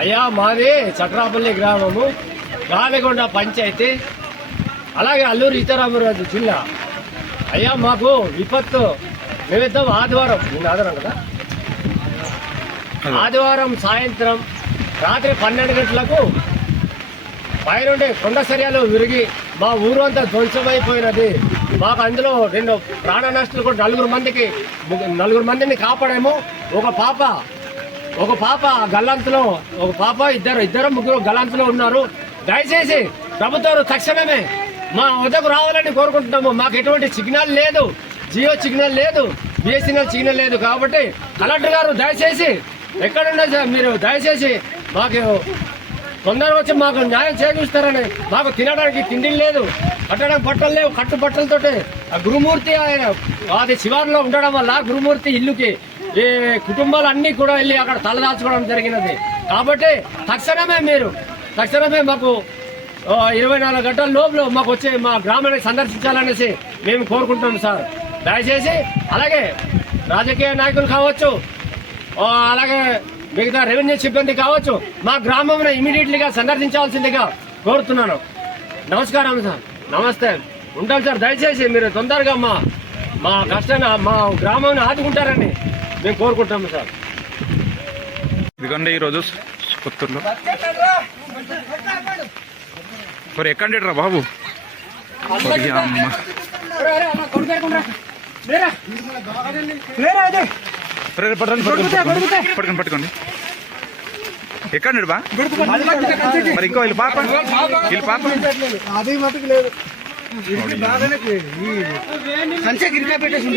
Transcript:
అయ్యా మాది చట్రాపల్లి గ్రామము గాలిగొండ పంచాయతీ అలాగే అల్లూరు సీతారామరాజు జిల్లా. అయ్యా మాకు విపత్తు నిమిత్తం ఆదివారం నిన్న ఆదివారం కదా? ఆదివారం సాయంత్రం రాత్రి పన్నెండు గంటలకు పైనుండి కొండ సరియాలు విరిగి మా ఊరు అంతా ధ్వంసమైపోయినది. మాకు అందులో రెండు ప్రాణ నష్టాలు కూడా నలుగురు మందికి నలుగురు మందిని కాపాడాము. ఒక పాప ఒక పాప గల్లంతలో ఒక పాప ఇద్దరు ఇద్దరు ముగ్గురు గల్లంతలో ఉన్నారు. దయచేసి ప్రభుత్వం తక్షణమే మా వద్దకు రావాలని కోరుకుంటున్నాము. మాకు ఎటువంటి సిగ్నల్ లేదు. జియో సిగ్నల్ లేదు. బిఎస్ఎన్ఎల్ సిగ్నల్ లేదు కాబట్టి కలెక్టర్ గారు దయచేసి ఎక్కడున్నా సార్ మీరు దయచేసి మాకు తొందరగా వచ్చి మాకు న్యాయం చేకూరుస్తారని మాకు తినడానికి తిండి లేదు. కట్టడానికి బట్టలు లేవు కట్టు బట్టలతోటి. ఆ గురుమూర్తి ఆయన అది శివారులో ఉండడం వల్ల గురుమూర్తి ఇల్లుకి ఈ కుటుంబాలు అన్నీ కూడా వెళ్ళి అక్కడ తలదాల్చుకోవడం జరిగినది. కాబట్టి తక్షణమే మీరు తక్షణమే మాకు ఇరవై నాలుగు గంటల లోపల మాకు వచ్చి మా గ్రామాన్ని సందర్శించాలనేసి మేము కోరుకుంటున్నాం సార్. దయచేసి అలాగే రాజకీయ నాయకులు కావచ్చు అలాగే మిగతా రెవెన్యూ సిబ్బంది కావచ్చు మా గ్రామంలో ఇమీడియట్లీగా సందర్శించాల్సిందిగా కోరుతున్నాను. నమస్కారం సార్. నమస్తే. ఉంటాం సార్ దయచేసి మీరు తొందరగా మా మా కష్టాన్ని మా గ్రామాన్ని ఆదుకుంటారని మేము కోరుకుంటాము సార్. ఇదిగోండి ఈరోజు పుత్తూరులో. మరి ఎక్కండి బాబు. రే, పట్టుకోండి పట్టుకోండి పట్టుకోండి. ఎక్కడ బా. మరి ఇంకో వీళ్ళు పాప. వీళ్ళు పాప. అది మటుకు లేదు గిరికా పెట్టేసి